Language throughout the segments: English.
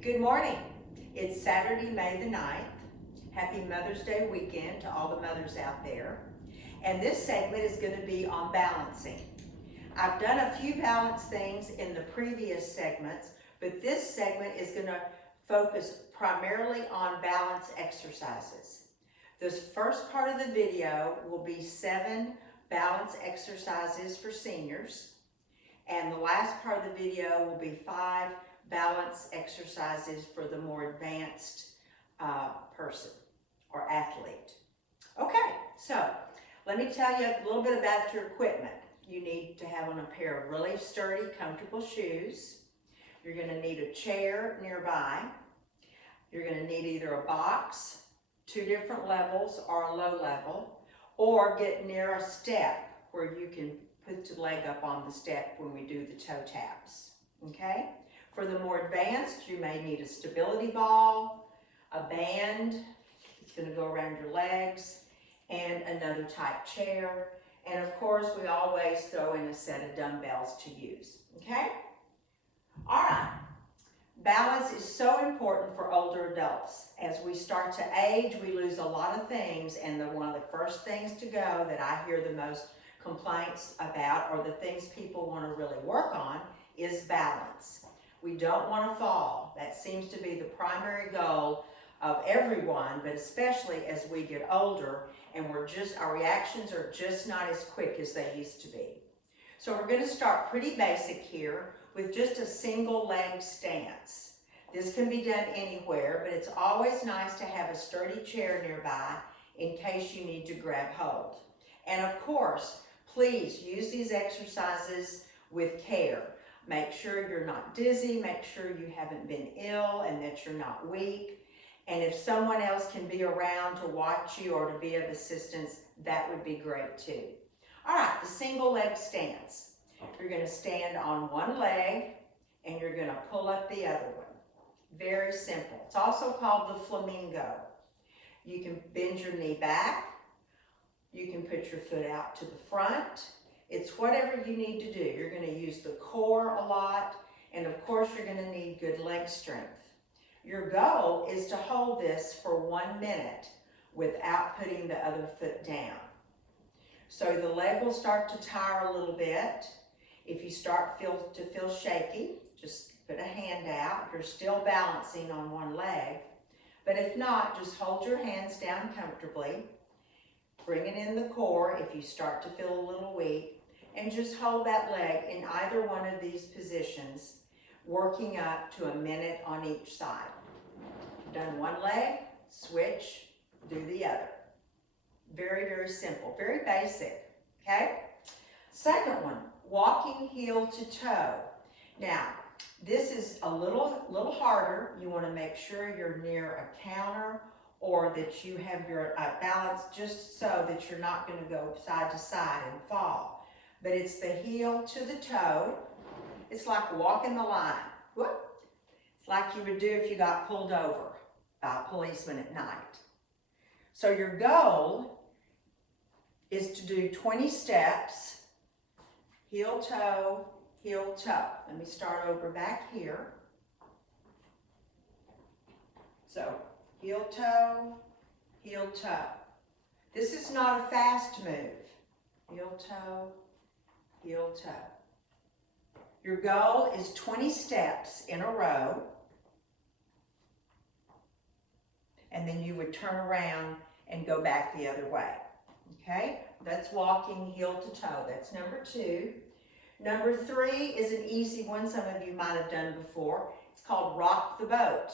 Good morning. It's Saturday, May the 9th. Happy Mother's Day weekend to all the mothers out there. And this segment is going to be on balancing. I've done a few balance things in the previous segments, but this segment is going to focus primarily on balance exercises. This first part of the video will be 7 balance exercises for seniors, and the last part of the video will be 5 balance exercises for the more advanced person or athlete. Okay, so let me tell you a little bit about your equipment. You need to have on a pair of really sturdy, comfortable shoes. You're going to need a chair nearby. You're going to need either a box, 2 different levels, or a low level, or get near a step where you can put the leg up on the step when we do the toe taps. Okay? For the more advanced, you may need a stability ball, a band, it's going to go around your legs, and another type chair. And of course, we always throw in a set of dumbbells to use. Okay? All right. Balance is so important for older adults. As we start to age, we lose a lot of things, and one of the first things to go that I hear the most complaints about, or the things people want to really work on, is balance. We don't want to fall. That seems to be the primary goal of everyone, but especially as we get older and our reactions are just not as quick as they used to be. So we're going to start pretty basic here with just a single leg stance. This can be done anywhere, but it's always nice to have a sturdy chair nearby in case you need to grab hold. And of course, please use these exercises with care. Make sure you're not dizzy, make sure you haven't been ill and that you're not weak. And if someone else can be around to watch you or to be of assistance, that would be great too. All right, the single leg stance. You're going to stand on one leg and you're going to pull up the other one. Very simple. It's also called the flamingo. You can bend your knee back. You can put your foot out to the front. It's whatever you need to do. You're going to use the core a lot, and of course you're going to need good leg strength. Your goal is to hold this for 1 minute without putting the other foot down. So the leg will start to tire a little bit. If you start to feel shaky, just put a hand out. You're still balancing on one leg, but if not, just hold your hands down comfortably. Bring it in the core if you start to feel a little weak, and just hold that leg in either one of these positions, working up to 1 minute on each side. Done one leg, switch, do the other. Very, very simple, very basic, okay? Second one, walking heel to toe. Now, this is a little harder. You want to make sure you're near a counter or that you have your balance just so that you're not going to go side to side and fall. But it's the heel to the toe. It's like walking the line. Whoop. It's like you would do if you got pulled over by a policeman at night. So your goal is to do 20 steps, heel, toe, heel, toe. Let me start over back here. So heel, toe, heel, toe. This is not a fast move. Heel, toe, heel, toe. Your goal is 20 steps in a row. And then you would turn around and go back the other way. Okay? That's walking heel to toe. That's number 2. Number 3 is an easy one some of you might have done before. It's called rock the boat.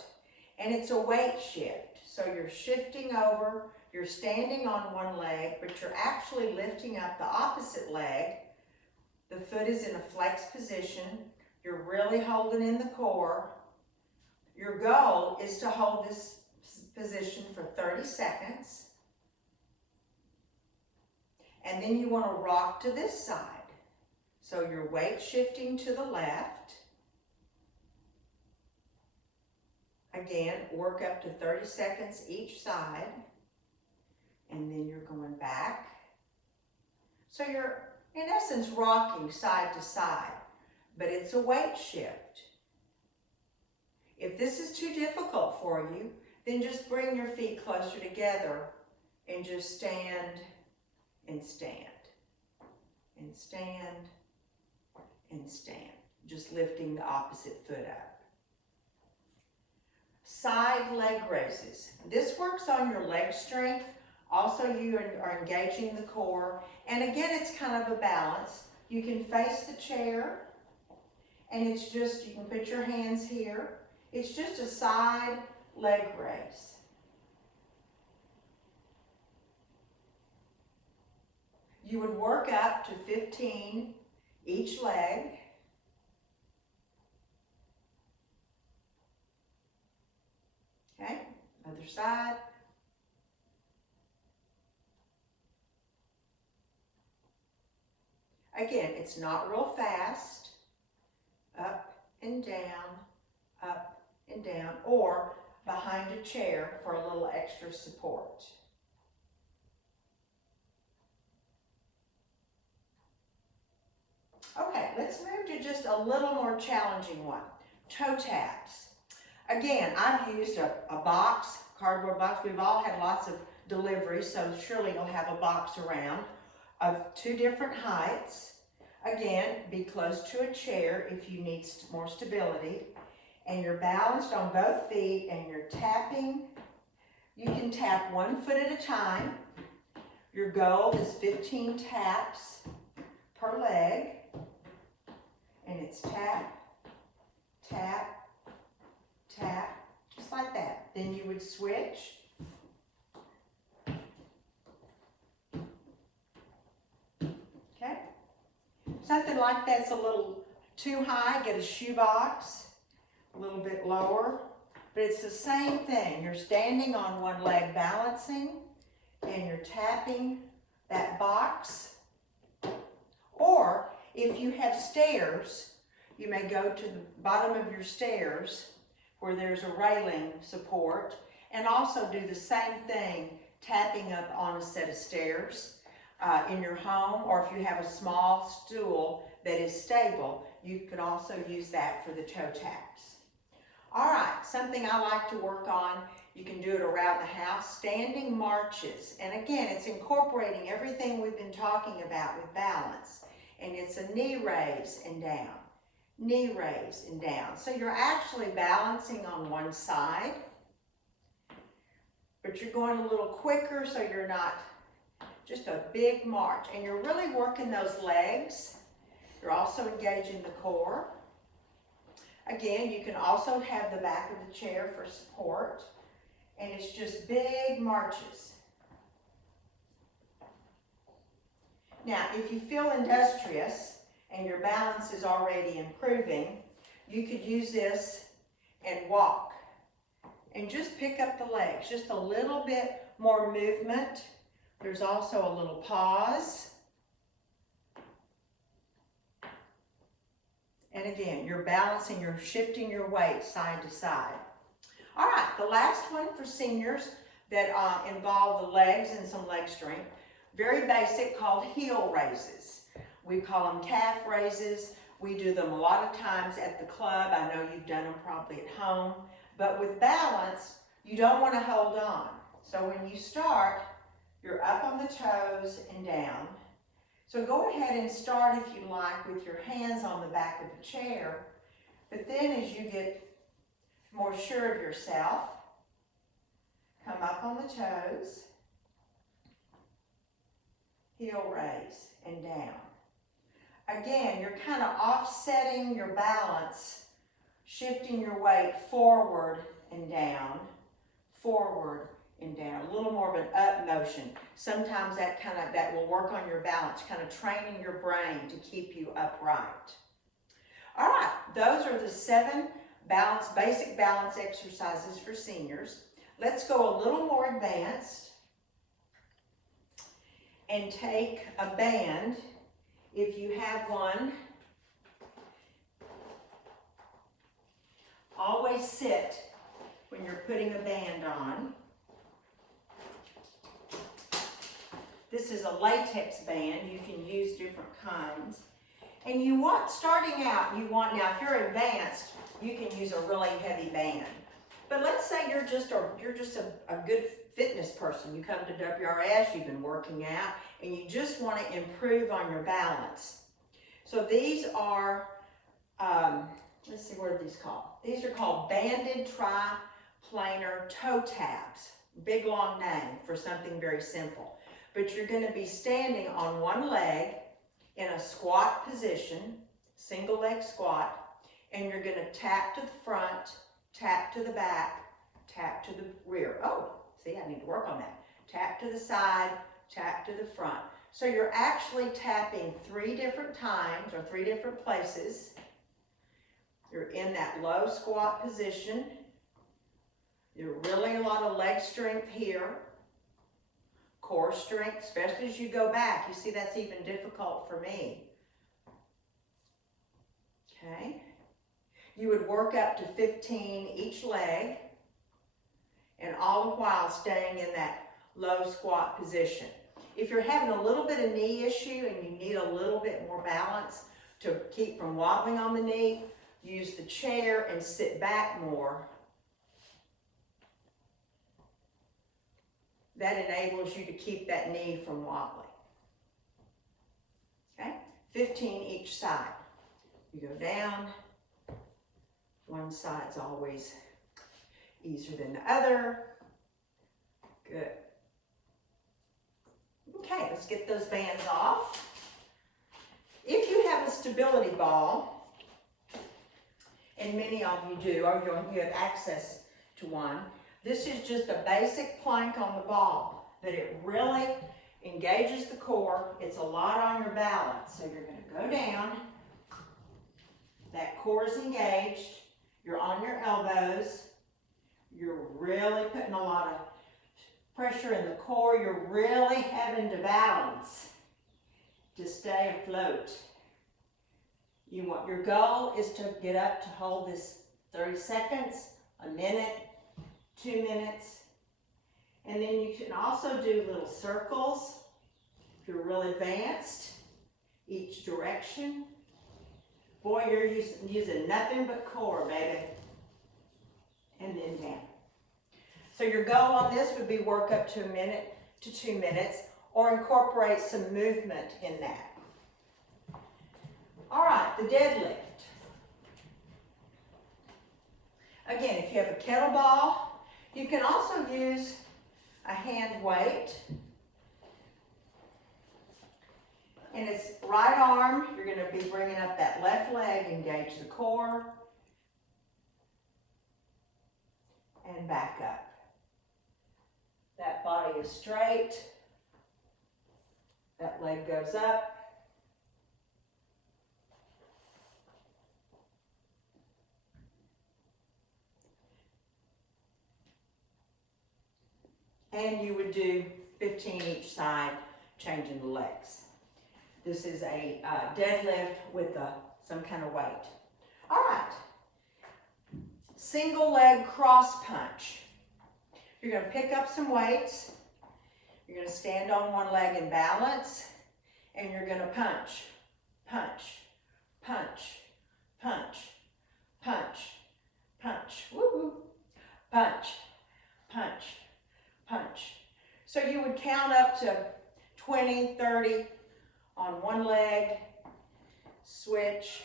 And it's a weight shift. So you're shifting over, you're standing on one leg, but you're actually lifting up the opposite leg. The foot is in a flex position. You're really holding in the core. Your goal is to hold this position for 30 seconds. And then you want to rock to this side. So you're weight shifting to the left. Again, work up to 30 seconds each side. And then you're going back. So you're, in essence, rocking side to side, but it's a weight shift. If If this is too difficult for you, then just bring your feet closer together and just stand and stand and stand and stand. Just lifting the opposite foot up. Side leg raises. This works on your leg strength. Also, you are engaging the core. And again, it's kind of a balance. You can face the chair, and it's just, you can put your hands here. It's just a side leg raise. You would work up to 15 each leg. Okay, other side. Again, it's not real fast. Up and down, up and down, or behind a chair for a little extra support. Okay, let's move to just a little more challenging one. Toe taps. Again, I've used a box, cardboard box. We've all had lots of deliveries, so surely you'll have a box around of 2 different heights. Again, be close to a chair if you need more stability. And you're balanced on both feet and you're tapping. You can tap 1 foot at a time. Your goal is 15 taps per leg. And it's tap, tap, tap, just like that. Then you would switch. Okay? Something like that's a little too high, get a shoebox, a little bit lower. But it's the same thing. You're standing on one leg balancing, and you're tapping that box. Or if you have stairs, you may go to the bottom of your stairs where there's a railing support, and also do the same thing, tapping up on a set of stairs in your home, or if you have a small stool that is stable, you could also use that for the toe taps. All right, something I like to work on, you can do it around the house, standing marches. And again, it's incorporating everything we've been talking about with balance. And it's a knee raise and down, knee raise and down. So you're actually balancing on one side, but you're going a little quicker so you're not just a big march. And you're really working those legs. You're also engaging the core. Again, you can also have the back of the chair for support. And it's just big marches. Now, if you feel industrious and your balance is already improving, you could use this and walk. And just pick up the legs, just a little bit more movement. There's also a little pause. And again, you're balancing, you're shifting your weight side to side. All right, the last one for seniors that involve the legs and some leg strength. Very basic, called heel raises. We call them calf raises. We do them a lot of times at the club. I know you've done them probably at home. But with balance, you don't want to hold on. So when you start, you're up on the toes and down. So go ahead and start, if you like, with your hands on the back of the chair. But then as you get more sure of yourself, come up on the toes, heel raise and down. Again, you're kind of offsetting your balance, shifting your weight forward and down, forward and down. A little more of an up motion. Sometimes that will work on your balance, kind of training your brain to keep you upright. All right, those are the 7 basic balance exercises for seniors. Let's go a little more advanced and take a band, if you have one. Always sit when you're putting a band on. This is a latex band. You can use different kinds. And you want, starting out, now if you're advanced, you can use a really heavy band. But let's say you're just a good fitness person. You come to WRS, you've been working out, and you just want to improve on your balance. So these are, let's see, what are these called? These are called banded triplanar toe taps. Big long name for something very simple. But you're going to be standing on one leg in a squat position, single leg squat, and you're going to tap to the front, tap to the back, tap to the rear. Oh, see, I need to work on that. Tap to the side, tap to the front. So you're actually tapping 3 different times or 3 different places. You're in that low squat position. You're really a lot of leg strength here. Core strength, especially as you go back. You see, that's even difficult for me. Okay. You would work up to 15 each leg, and all the while staying in that low squat position. If you're having a little bit of knee issue and you need a little bit more balance to keep from wobbling on the knee, use the chair and sit back more. That enables you to keep that knee from wobbling. Okay, 15 each side. You go down. One side's always easier than the other. Good. Okay, let's get those bands off. If you have a stability ball, and many of you do, or you have access to one, this is just a basic plank on the ball, but it really engages the core. It's a lot on your balance. So you're going to go down. That core is engaged. You're on your elbows. You're really putting a lot of pressure in the core. You're really having to balance to stay afloat. Your goal is to get up to hold this 30 seconds, a minute, 2 minutes. And then you can also do little circles if you're real advanced, each direction. Boy, you're using nothing but core, baby. And then down. So your goal on this would be work up to 1 minute to 2 minutes, or incorporate some movement in that. All right, the deadlift. Again, if you have a kettlebell, you can also use a hand weight. And it's right arm, you're going to be bringing up that left leg, engage the core, and back up. That body is straight, that leg goes up, and you would do 15 each side, changing the legs. This is a deadlift with some kind of weight. All right, single leg cross punch. You're going to pick up some weights. You're going to stand on one leg in balance, and you're going to punch, punch, punch, punch, punch, punch, woo-hoo, punch, punch, punch. So you would count up to 20, 30 on one leg, switch,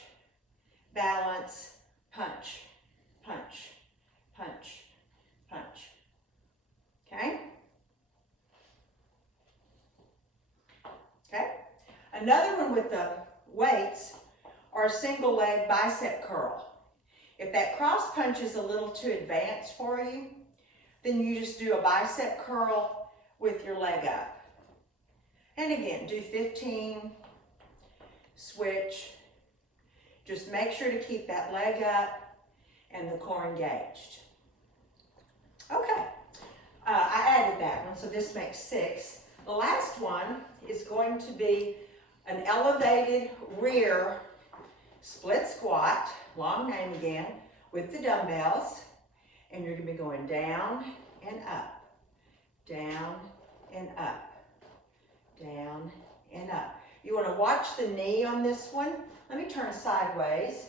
balance, punch, punch, punch, punch. Okay? Okay? Another one with the weights are single leg bicep curl. If that cross punch is a little too advanced for you, then you just do a bicep curl with your leg up. And again, do 15, switch. Just make sure to keep that leg up and the core engaged. Okay, I added that one, so this makes 6. The last one is going to be an elevated rear split squat, long name again, with the dumbbells. And you're going to be going down and up, down and up, down and up. You want to watch the knee on this one. Let me turn sideways.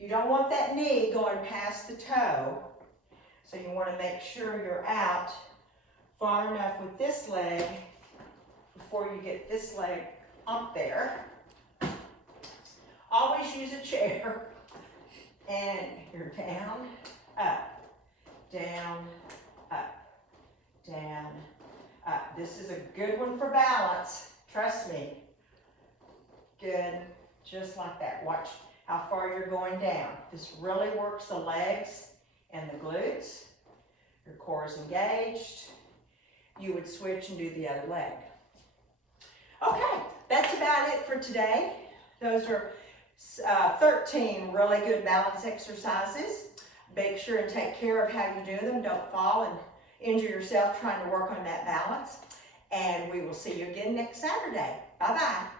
You don't want that knee going past the toe. So you want to make sure you're out far enough with this leg before you get this leg up there. Always use a chair. And you're down, up, down, up, down, up. This is a good one for balance. Trust me. Good. Just like that. Watch how far you're going down. This really works the legs and the glutes. Your core is engaged. You would switch and do the other leg. Okay, that's about it for today. Those are 13 really good balance exercises. Make sure and take care of how you do them. Don't fall and injure yourself trying to work on that balance. And we will see you again next Saturday. Bye-bye.